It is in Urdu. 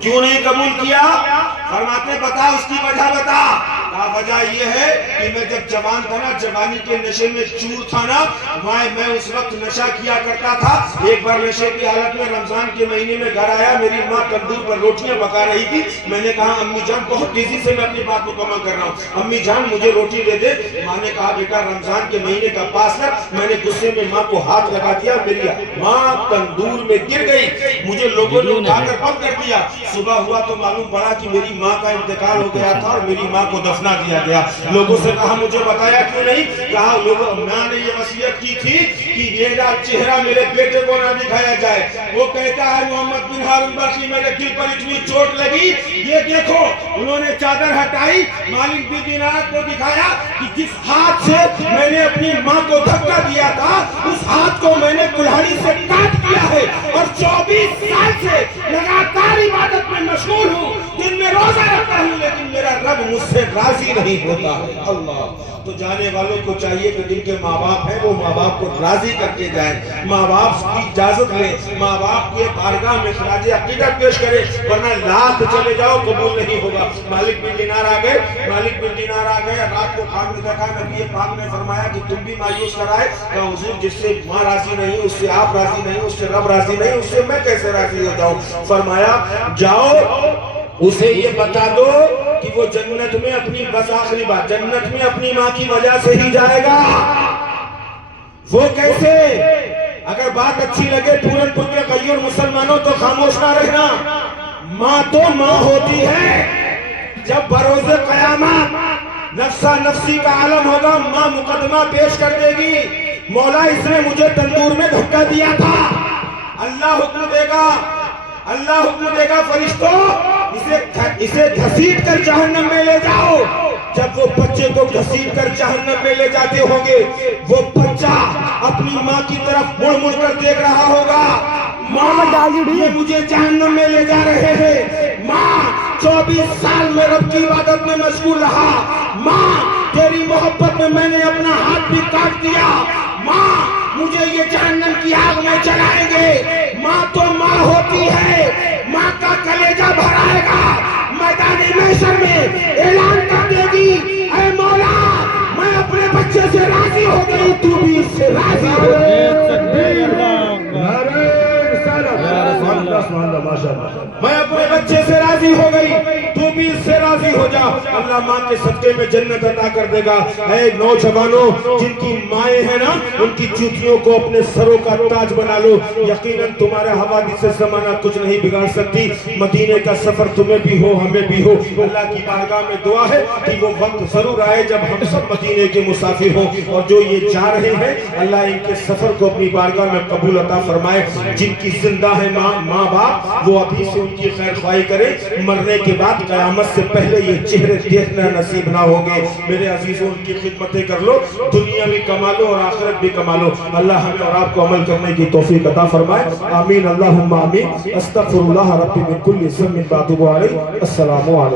کیوں نہیں قبول کیا؟ فرماتے بتا اس کی وجہ بتا۔ کہا وجہ یہ ہے کہ میں جب جوان تھا نا، جوانی کے نشے میں چور تھا نا، میں اس وقت نشہ کیا کرتا تھا۔ ایک بار نشے کی حالت میں رمضان کے مہینے میں گھر آیا، میری ماں تندور پر روٹیاں پکا رہی تھی۔ میں نے کہا امی جان، بہت تیزی سے میں اپنی بات مکمل کر رہا ہوں، امی جان مجھے روٹی دے دے۔ ماں نے کہا بیٹا رمضان کے مہینے کا پاس ہے۔ میں نے غصے میں ماں کو ہاتھ لگا دیا، میری ماں تندور میں گر گئی، مجھے لوگوں نے اٹھا کر بند کر دیا۔ صبح ہوا تو معلوم پڑا کہ میری ماں کا انتقال ہو گیا تھا اور میری ماں کو دفنا دیا گیا۔ لوگوں سے کہا مجھے بتایا کیوں نہیں؟ کہا ماں نے یہ وصیت کی تھی کہ میرا چہرہ میرے بیٹے کو نہ دکھایا جائے۔ وہ کہتا ہے محمد بن ہارون بخشی میرے دل پر اتنی چوٹ لگی، یہ دیکھو انہوں نے چادر ہٹائی، مالک بن دینار کو دکھایا کہ جس ہاتھ سے میں نے اپنی ماں کو دھکا دیا تھا اس ہاتھ کو میں نے کلہاڑی سے کاٹ دیا ہے، اور 24 سال سے لگاتار عبادت میں مشغول ہوں، دن میں روزہ رکھتا ہوں، لیکن میرا رب مجھ سے راضی نہیں ہوتا ہے۔ اللہ تو جانے والوں کو چاہیے کہ جن کے ماں باپ ہیں وہ ماں باپ کو راضی کر کے جائیں، ماں باپ کی اجازت لیں، ماں باپ کے بارگاہ میں خراج عقیدت پیش کریں، ورنہ لاکھ چلے جاؤ قبول نہیں ہوگا۔ مالک بن دینار آ گئے، مالک بن دینار آ گئے، رات کو خواب میں دیکھا، نبی پاک نے فرمایا کہ تم بھی مایوس کرائے۔ کہ حضور جس سے ماں راضی نہیں، اس سے آپ راضی نہیں، اس سے رب راضی نہیں، اس سے میں کیسے راضی ہو جاؤں؟ فرمایا جاؤ اسے یہ بتا دو کہ وہ جنت میں اپنی بس آخری بات جنت میں اپنی ماں کی وجہ سے ہی جائے گا۔ وہ کیسے؟ اگر بات اچھی لگے پورن پور کے غیور مسلمانوں تو خاموش نہ رہنا، ماں تو ماں ہوتی ہے۔ جب بروز قیامت نفسا نفسی کا عالم ہوگا، ماں مقدمہ پیش کر دے گی، مولا اس نے مجھے تندور میں دھکا دیا تھا۔ اللہ حکم دے گا، اللہ حکم دے گا فرشتوں اسے گھسیٹ کر جہنم میں لے جاؤ۔ جب وہ بچے کو گھسیٹ کر جہنم میں لے جاتے ہوں گے، وہ بچہ اپنی ماں کی طرف مڑ مڑ کر دیکھ رہا ہوگا، ماں یہ مجھے جہنم میں لے جا رہے ہیں، ماں 24 سال میں رب کی عبادت میں مشغول رہا، ماں تیری محبت میں میں نے اپنا ہاتھ بھی کاٹ دیا، ماں مجھے یہ جہنم کی آگ میں چلائیں گے۔ ماں تو ماں ہوتی ہے، ماں کا کلیجہ بھرائے گا، میدان محشر میں اعلان کر دے گی، اے مولا میں اپنے بچے سے راضی ہو گئی، تو بھی اس سے راضی ہو گئی۔ میں اپنے بچے سے راضی ہو گئی، تو بھی اس سے راضی ہو جا۔ اللہ ماں کے صدقے میں جنت عطا کر دے گا۔ اے نوجوانوں جن کی مائیں ہیں نا، ان کی چوٹیوں کو اپنے سروں کا تاج بنا لو، یقیناً تمہارے حوادث سے زمانہ کچھ نہیں بگاڑ سکتی۔ مدینے کا سفر تمہیں بھی ہو ہمیں بھی ہو، اللہ کی بارگاہ میں دعا ہے کہ وہ وقت ضرور آئے جب ہم سب مدینے کے مسافر ہوں، اور جو یہ جا رہے ہیں اللہ ان کے سفر کو اپنی بارگاہ میں قبول عطا فرمائے۔ جن کی زندہ ہے ماں باپ وہ ابھی سے ان کی خیر خواہی کرے، مرنے کے بعد قیامت سے پہلے یہ چہرے دیکھنا نصیب نہ ہوگے۔ میرے عزیزوں ان کی خدمتیں کر لو، دنیا بھی کما لو اور آخرت بھی کما لو۔ اللہ ہمیں اور آپ کو عمل کرنے کی توفیق عطا فرمائے، آمین اللہم آمین۔ استغفر اللہ ربی من کل ذنب واتوب الیہ۔ السلام علیکم۔